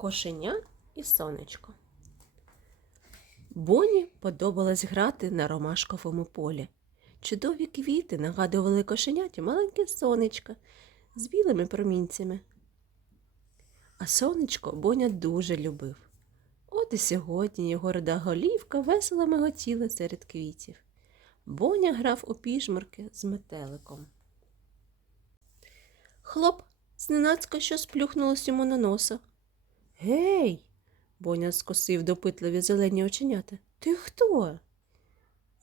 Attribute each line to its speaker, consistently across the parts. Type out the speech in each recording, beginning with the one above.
Speaker 1: Кошеня і сонечко. Боні подобалось грати на ромашковому полі. Чудові квіти нагадували кошеняті маленьке сонечко з білими промінцями. А сонечко Боня дуже любив. От і сьогодні його рода голівка весело миготіла серед квітів. Боня грав у піжмурки з метеликом. Хлоп зненацька щось плюхнулось йому на носа. Гей. Боня скосив допитливі зелені оченята. Ти хто?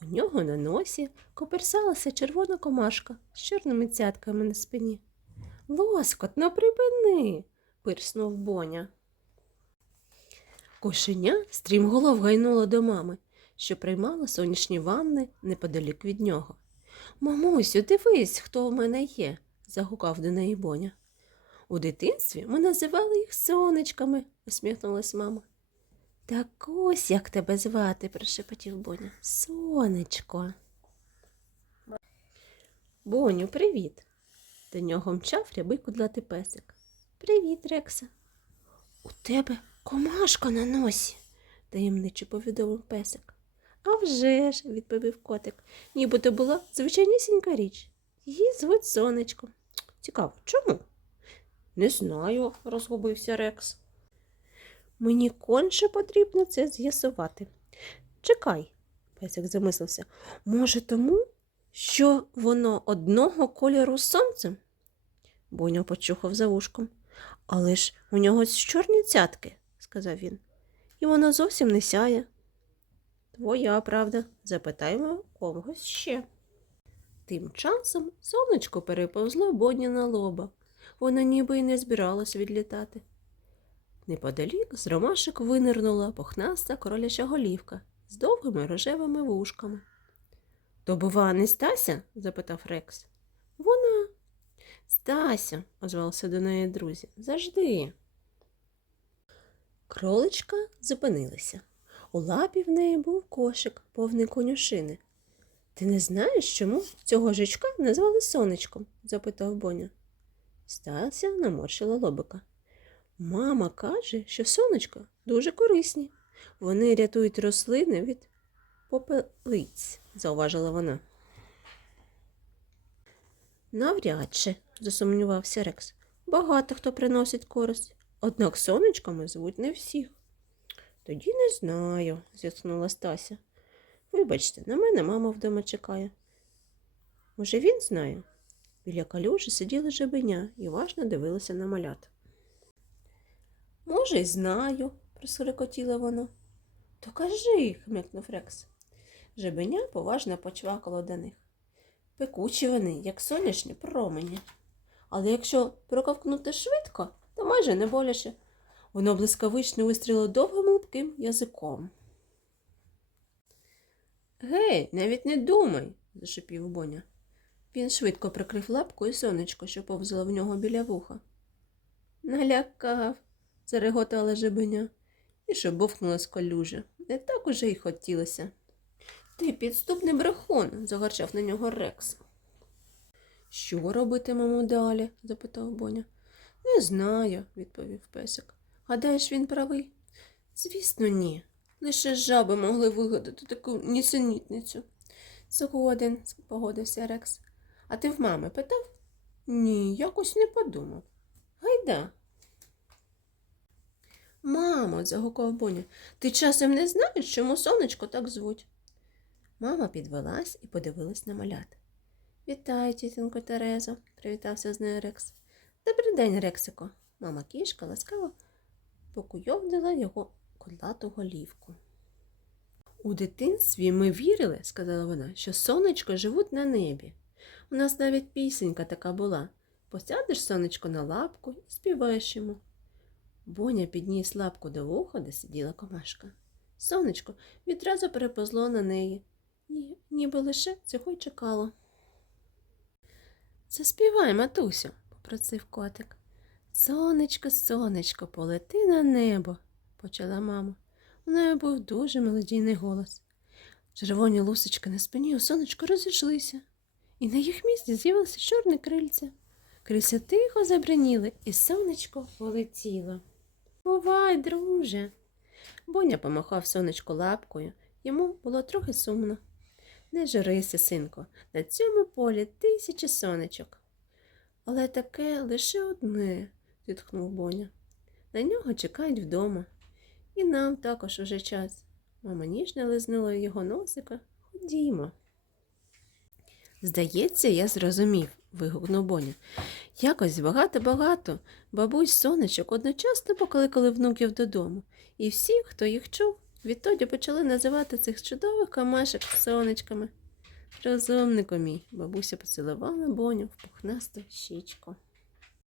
Speaker 1: У нього на носі коперсалася червона комашка з чорними цятками на спині. Лоскотно припини, пирснув Боня. Кошеня стрімголов гайнуло до мами, що приймала сонячні ванни неподалік від нього. Мамусю, дивись, хто у мене є, загукав до неї Боня. У дитинстві ми називали їх сонечками, усміхнулась мама. Так ось як тебе звати, прошепотів Боня. Сонечко. Боню, привіт. До нього мчав рябий кудлатий песик. Привіт, Рекса. У тебе комашка на носі, таємниче повідомив песик. «А вже ж», – відповів котик, ніби то була звичайнісінька річ. Її звуть сонечко. Цікаво, чому? Не знаю, розгубився Рекс. Мені конче потрібно це з'ясувати. Чекай, песик замислився. Може, тому, що воно одного кольору з сонцем? Боня почухав за вушком. Але ж у нього чорні цятки, сказав він, і воно зовсім не сяє. Твоя правда, запитаємо когось ще. Тим часом сонечко переповзло Боні на лоба. Воно ніби й не збиралось відлітати. Неподалік з ромашок винирнула пухнаста короляча голівка з довгими рожевими вушками. То, бува, не Стася? запитав Рекс. Вона. Стася, озвалися до неї друзі. Завжди. Кроличка зупинилася. У лапі в неї був кошик, повний конюшини. Ти не знаєш, чому цього жичка назвали сонечком? запитав Боня. Стася наморщила лобика. Мама каже, що сонечка дуже корисні. Вони рятують рослини від попелиць, зауважила вона. Навряд чи, засумнівався Рекс. Багато хто приносить користь, однак сонечками звуть не всіх. Тоді не знаю, зітхнула Стася. Вибачте, на мене мама вдома чекає. Може, він знає? Біля калюжі сиділа жабеня і важно дивилася на малят. Може, й знаю, просурикотіла вона. То кажи, хмикнув Рекс. Жабеня поважно почвакало до них. Пекучі вони, як сонячні промені. Але якщо проковкнути швидко, то майже не боляче. Воно блискавично вистрілило довгим липким язиком. Гей, навіть не думай, зашипів Боня. Він швидко прикрив лапку і сонечко, що повзало в нього біля вуха. Налякав, зареготала жебеня, і шибовкнула з колюжі. Не так уже й хотілося. Ти підступний брехун, загарчав на нього Рекс. Що робитимемо далі? запитав Боня. Не знаю, відповів песик. Гадаєш, він правий? Звісно, ні. Лише жаби могли вигадати таку нісенітницю. Згоден, погодився Рекс. А ти в мами питав? Ні, якось не подумав. Гайда. Мамо, загукав Боня, ти часом не знаєш, чому сонечко так звуть? Мама підвелась і подивилась на малят. Вітаю, тітонько Терезо, привітався з нею Рекс. Добрий день, Рексико. Мама кішка ласкаво покуйовдила його кодлату голівку. У дитинстві ми вірили, сказала вона, що сонечко живуть на небі. У нас навіть пісенька така була. Посядеш сонечко на лапку і співаєш йому. Боня підніс лапку до вуха, де сиділа комашка. Сонечко відразу переповзло на неї. Ні, ніби лише цього й чекало. Заспівай, матусю, попросив котик. Сонечко, сонечко, полети на небо, почала мама. У неї був дуже мелодійний голос. Червоні лусочки на спині у сонечко розійшлися, і на їх місці з'явилися чорні крильця. Крильця тихо забриніли, і сонечко полетіло. Бувай, друже. Боня помахав сонечку лапкою. Йому було трохи сумно. Не журися, синку, на цьому полі тисячі сонечок. Але таке лише одне, зітхнув Боня. На нього чекають вдома. І нам також уже час. Мама ніжно лизнула його носика. Ходімо. Здається, я зрозумів, вигукнув Боня. Якось багато-багато бабусь сонечок одночасно покликали внуків додому, і всі, хто їх чув, відтоді почали називати цих чудових камашок сонечками. Розумнику мій, бабуся поцілувала Боню в пухнасту щічку.